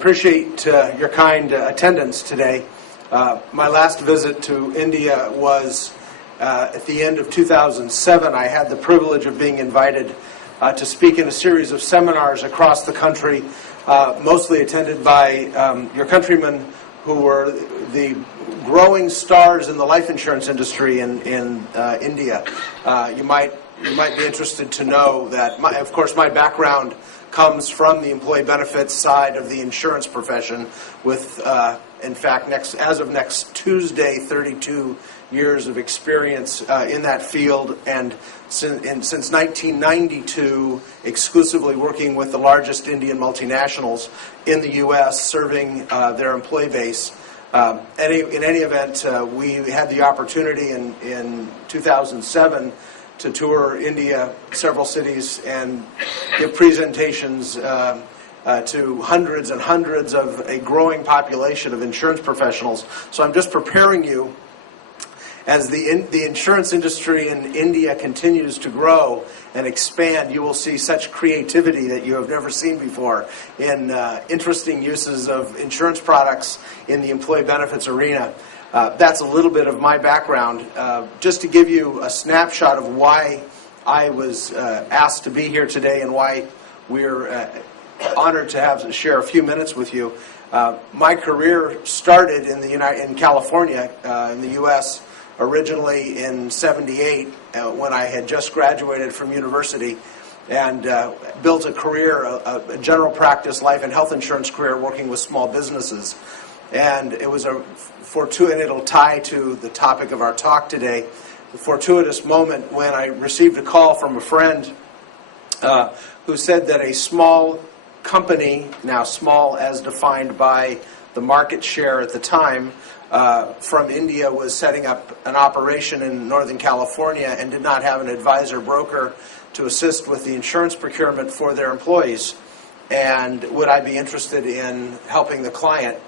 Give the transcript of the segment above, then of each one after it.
appreciate your kind attendance today. My last visit to India was at the end of 2007. I had the privilege of being invited to speak in a series of seminars across the country, mostly attended by your countrymen who were the growing stars in the life insurance industry in India. You might be interested to know that, of course, my background comes from the employee benefits side of the insurance profession with, in fact, as of next Tuesday, 32 years of experience in that field, and since 1992, exclusively working with the largest Indian multinationals in the U.S., serving their employee base. In any event, we had the opportunity in 2007 to tour India, several cities, and give presentations to hundreds and hundreds of a growing population of insurance professionals. So I'm just preparing you as the insurance industry in India continues to grow and expand. You will see such creativity that you have never seen before in interesting uses of insurance products in the employee benefits arena. That's a little bit of my background. Just to give you a snapshot of why I was asked to be here today and why we're honored to share a few minutes with you. My career started in California, in the U.S., originally in '78 when I had just graduated from university, and built a career, a general practice life and health insurance career working with small businesses. And it was a fortuitous, and it'll tie to the topic of our talk today, the fortuitous moment when I received a call from a friend who said that a small company, now small as defined by the market share at the time, from India, was setting up an operation in Northern California and did not have an advisor broker to assist with the insurance procurement for their employees. And would I be interested in helping the client?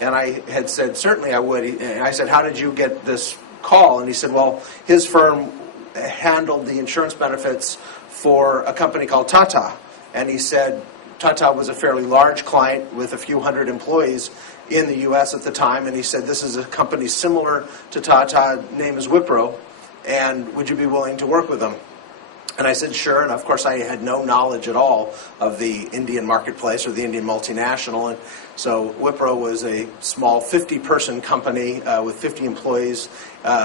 And I had said, certainly I would. And I said, how did you get this call? And he said, well, his firm handled the insurance benefits for a company called Tata. And he said Tata was a fairly large client with a few hundred employees in the U.S. at the time. And he said, this is a company similar to Tata, name is Wipro, and would you be willing to work with them? And I said, sure. And of course, I had no knowledge at all of the Indian marketplace or the Indian multinational. And so Wipro was a small 50-person company with 50 employees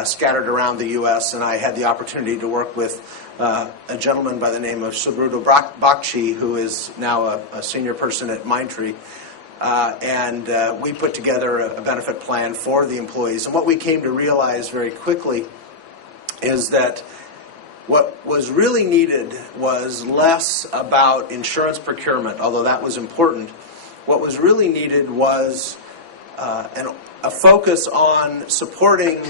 scattered around the U.S. And I had the opportunity to work with a gentleman by the name of Subruto Bakshi, who is now a senior person at Mindtree. And we put together a benefit plan for the employees. And what we came to realize very quickly is that what was really needed was less about insurance procurement, although that was important. What was really needed was a focus on supporting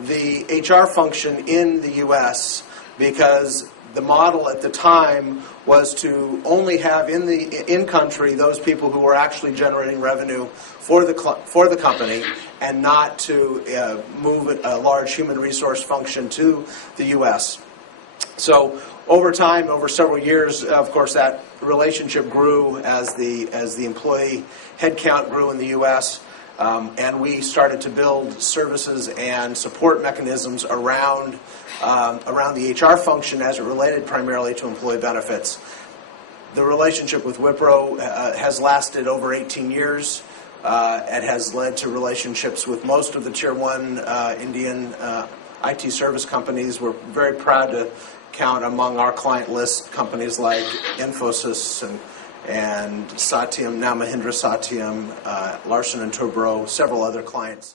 the HR function in the U.S., because the model at the time was to only have in country those people who were actually generating revenue for the company, and not to move a large human resource function to the U.S. So over time, over several years, of course, that relationship grew as the employee headcount grew in the U.S., and we started to build services and support mechanisms around the HR function as it related primarily to employee benefits. The relationship with Wipro has lasted over 18 years. It has led to relationships with most of the Tier 1 Indian IT service companies. We're very proud to count among our client list companies like Infosys and Satyam, now Mahindra Satyam, Larsen & Toubro, several other clients.